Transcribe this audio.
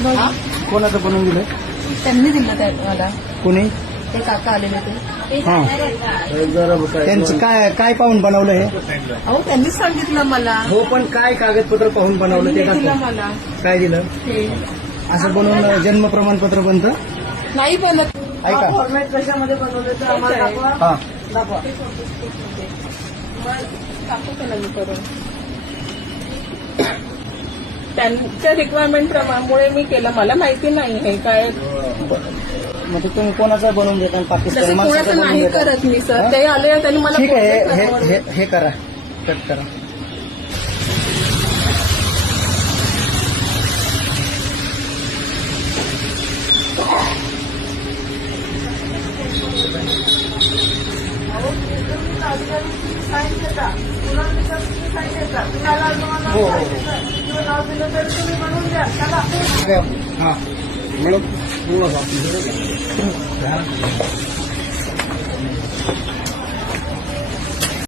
हा? कोणाचं बनवून दिलं? त्यांनी दिलं त्या मला. कोणी? ते काका आलेले ते. हा. त्यांचं काय काय पाहून बनवलं हे? अहो त्यांनीच सांगितलं मला. हो, पण काय कागदपत्र पाहून बनवलं ते त्यांनी दिलं का? मला काय दिलं? ते. असं बनवून जन्म प्रमाणपत्र बनतं? नाही बनत. ऐका. फॉर्मॅट कशामध्ये बनवलं तर आम्हाला दाखवा. हा. दाखवा. टाकू त्याला मी करून. त्यांच्या रिक्वायरमेंटमुळे मी केलं. मला माहिती नाही हे काय. म्हणजे तुम्ही कोणाचं बनवून देता? पाकिस्तानी तसं माणसाचं कोणाचं बनवून नाही देता? करत मी सर. हा? ते आले त्यांनी मला ठीक आहे, बोलले हे म्हणून. हे हे करा, कट करा. हो हो हो. हा.